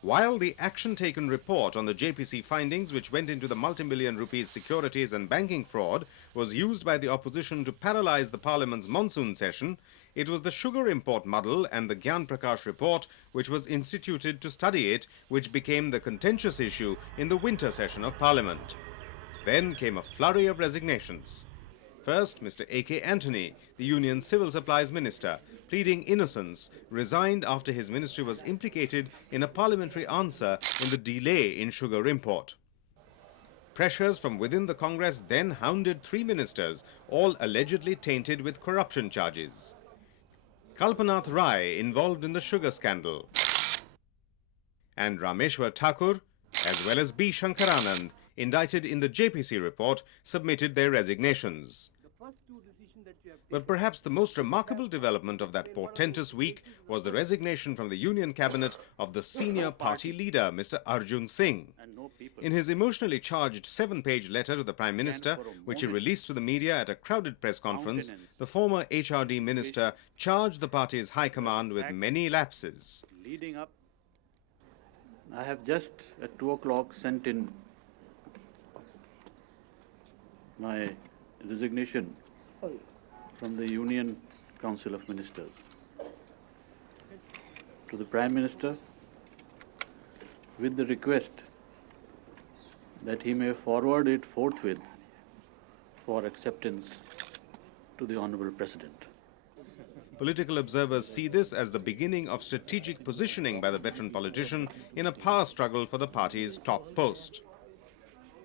While the action taken report on the JPC findings, which went into the multi-million rupees securities and banking fraud, was used by the opposition to paralyze the parliament's monsoon session, it was the sugar import muddle and the Gyan Prakash report, which was instituted to study it, which became the contentious issue in the winter session of parliament. Then came a flurry of resignations. First, Mr. A.K. Antony, the Union's Civil Supplies Minister, pleading innocence, resigned after his ministry was implicated in a parliamentary answer in the delay in sugar import. Pressures from within the Congress then hounded 3 ministers, all allegedly tainted with corruption charges. Kalpanath Rai involved in the sugar scandal, and Rameshwar Thakur, as well as B. Shankaranand, indicted in the JPC report, submitted their resignations. But perhaps the most remarkable development of that portentous week was the resignation from the Union Cabinet of the senior party leader, Mr. Arjun Singh. In his emotionally charged 7-page letter to the Prime Minister, which he released to the media at a crowded press conference, the former HRD minister charged the party's high command with many lapses. Leading up, I have just at 2 o'clock sent in my resignation from the Union Council of Ministers to the Prime Minister with the request that he may forward it forthwith for acceptance to the Honorable President. Political observers see this as the beginning of strategic positioning by the veteran politician in a power struggle for the party's top post.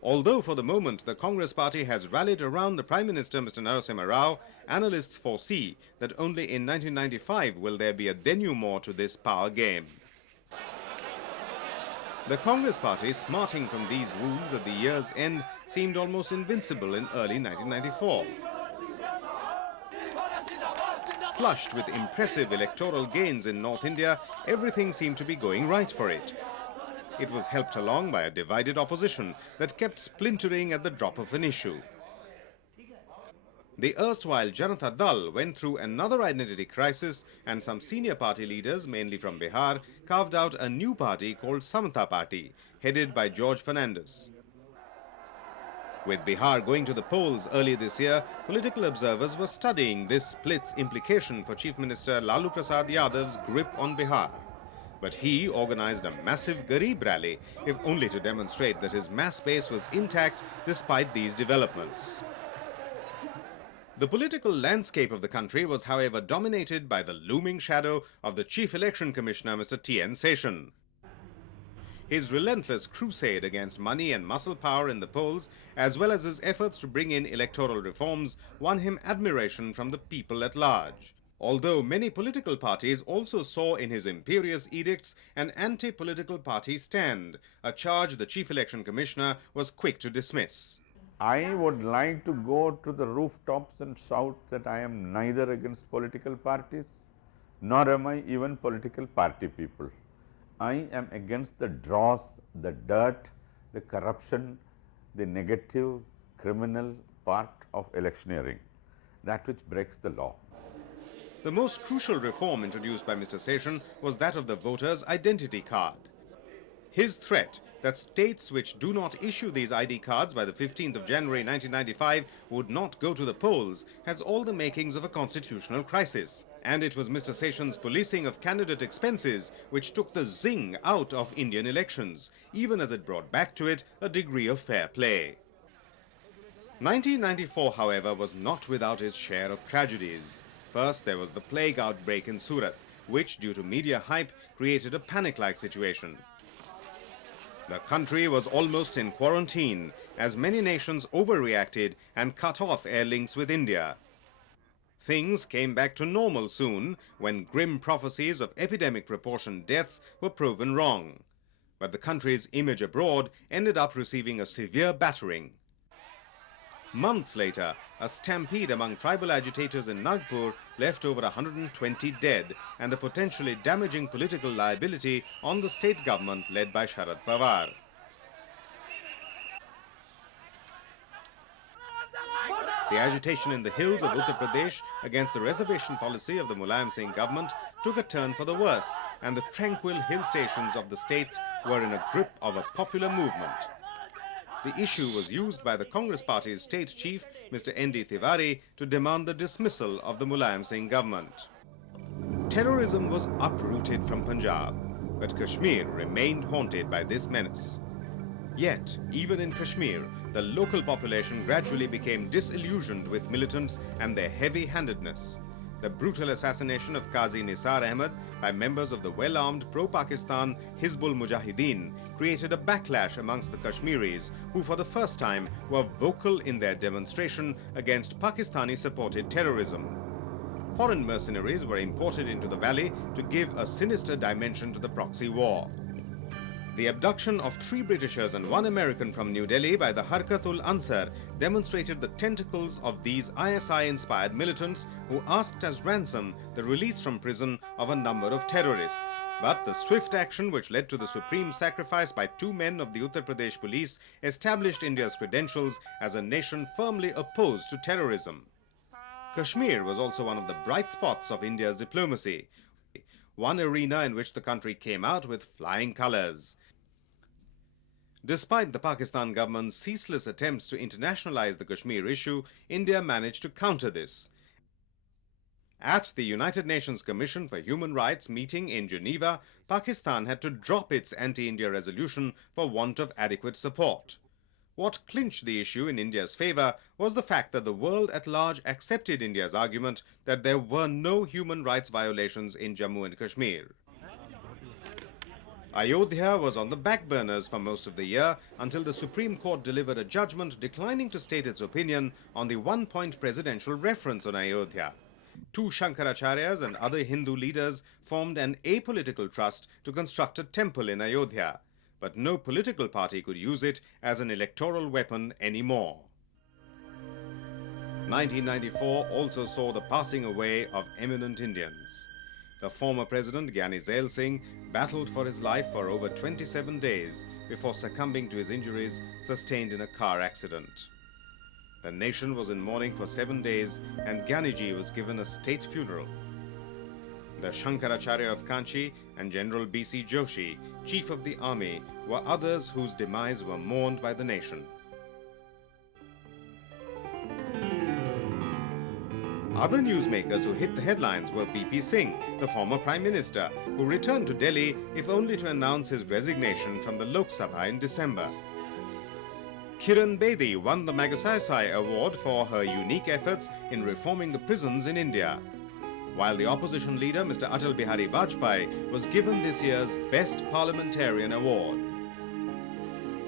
Although for the moment the Congress party has rallied around the Prime Minister, Mr. Narasimha Rao, analysts foresee that only in 1995 will there be a denouement to this power game. The Congress party, smarting from these wounds at the year's end, seemed almost invincible in early 1994. Flushed with impressive electoral gains in North India, everything seemed to be going right for it. It was helped along by a divided opposition that kept splintering at the drop of an issue. The erstwhile Janata Dal went through another identity crisis, and some senior party leaders, mainly from Bihar, carved out a new party called Samata Party, headed by George Fernandes. With Bihar going to the polls early this year, political observers were studying this split's implication for Chief Minister Lalu Prasad Yadav's grip on Bihar. But he organized a massive Garib rally, if only to demonstrate that his mass base was intact despite these developments. The political landscape of the country was, however, dominated by the looming shadow of the Chief Election Commissioner, Mr. T.N. Seshan. His relentless crusade against money and muscle power in the polls, as well as his efforts to bring in electoral reforms, won him admiration from the people at large. Although many political parties also saw in his imperious edicts an anti-political party stand, a charge the Chief Election Commissioner was quick to dismiss. I would like to go to the rooftops and shout that I am neither against political parties, nor am I even political party people. I am against the dross, the dirt, the corruption, the negative, criminal part of electioneering, that which breaks the law. The most crucial reform introduced by Mr. Seshan was that of the voter's identity card. His threat that states which do not issue these ID cards by the 15th of January 1995 would not go to the polls has all the makings of a constitutional crisis. And it was Mr. Seshan's policing of candidate expenses which took the zing out of Indian elections, even as it brought back to it a degree of fair play. 1994, however, was not without its share of tragedies. First, there was the plague outbreak in Surat, which, due to media hype, created a panic-like situation. The country was almost in quarantine, as many nations overreacted and cut off air links with India. Things came back to normal soon, when grim prophecies of epidemic proportion deaths were proven wrong. But the country's image abroad ended up receiving a severe battering. Months later, a stampede among tribal agitators in Nagpur left over 120 dead and a potentially damaging political liability on the state government led by Sharad Pawar. the agitation in the hills of Uttar Pradesh against the reservation policy of the Mulayam Singh government took a turn for the worse, and the tranquil hill stations of the state were in a grip of a popular movement. The issue was used by the Congress party's state chief, Mr. N.D. Tiwari, to demand the dismissal of the Mulayam Singh government. Terrorism was uprooted from Punjab, but Kashmir remained haunted by this menace. Yet, even in Kashmir, the local population gradually became disillusioned with militants and their heavy-handedness. The brutal assassination of Qazi Nisar Ahmed by members of the well-armed pro-Pakistan Hizbul Mujahideen created a backlash amongst the Kashmiris, who for the first time were vocal in their demonstration against Pakistani-supported terrorism. Foreign mercenaries were imported into the valley to give a sinister dimension to the proxy war. The abduction of 3 Britishers and 1 American from New Delhi by the Harkat-ul-Ansar demonstrated the tentacles of these ISI-inspired militants who asked as ransom the release from prison of a number of terrorists. But the swift action which led to the supreme sacrifice by 2 men of the Uttar Pradesh police established India's credentials as a nation firmly opposed to terrorism. Kashmir was also one of the bright spots of India's diplomacy, one arena in which the country came out with flying colors. Despite the Pakistan government's ceaseless attempts to internationalize the Kashmir issue, India managed to counter this. At the United Nations Commission for Human Rights meeting in Geneva, Pakistan had to drop its anti-India resolution for want of adequate support. What clinched the issue in India's favor was the fact that the world at large accepted India's argument that there were no human rights violations in Jammu and Kashmir. Ayodhya was on the back burners for most of the year until the Supreme Court delivered a judgment declining to state its opinion on the one-point presidential reference on Ayodhya. 2 Shankaracharyas and other Hindu leaders formed an apolitical trust to construct a temple in Ayodhya, but no political party could use it as an electoral weapon anymore. 1994 also saw the passing away of eminent Indians. The former president, Gyani Zail Singh, battled for his life for over 27 days before succumbing to his injuries sustained in a car accident. The nation was in mourning for 7 days and Gyaniji was given a state funeral. The Shankaracharya of Kanchi and General B.C. Joshi, chief of the army, were others whose demise were mourned by the nation. Other newsmakers who hit the headlines were V.P. Singh, the former Prime Minister, who returned to Delhi if only to announce his resignation from the Lok Sabha in December. Kiran Bedi won the Magsaysay Award for her unique efforts in reforming the prisons in India, while the opposition leader, Mr. Atal Bihari Vajpayee, was given this year's Best Parliamentarian Award.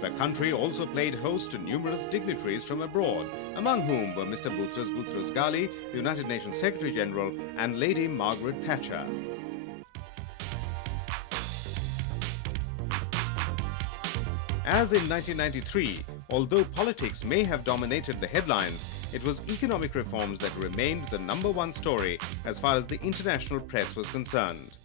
The country also played host to numerous dignitaries from abroad, among whom were Mr. Boutros Boutros Ghali, the United Nations Secretary General, and Lady Margaret Thatcher. As in 1993, although politics may have dominated the headlines, it was economic reforms that remained the #1 story as far as the international press was concerned.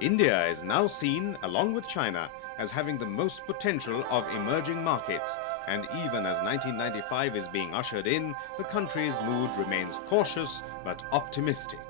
India is now seen, along with China, as having the most potential of emerging markets, and even as 1995 is being ushered in, the country's mood remains cautious but optimistic.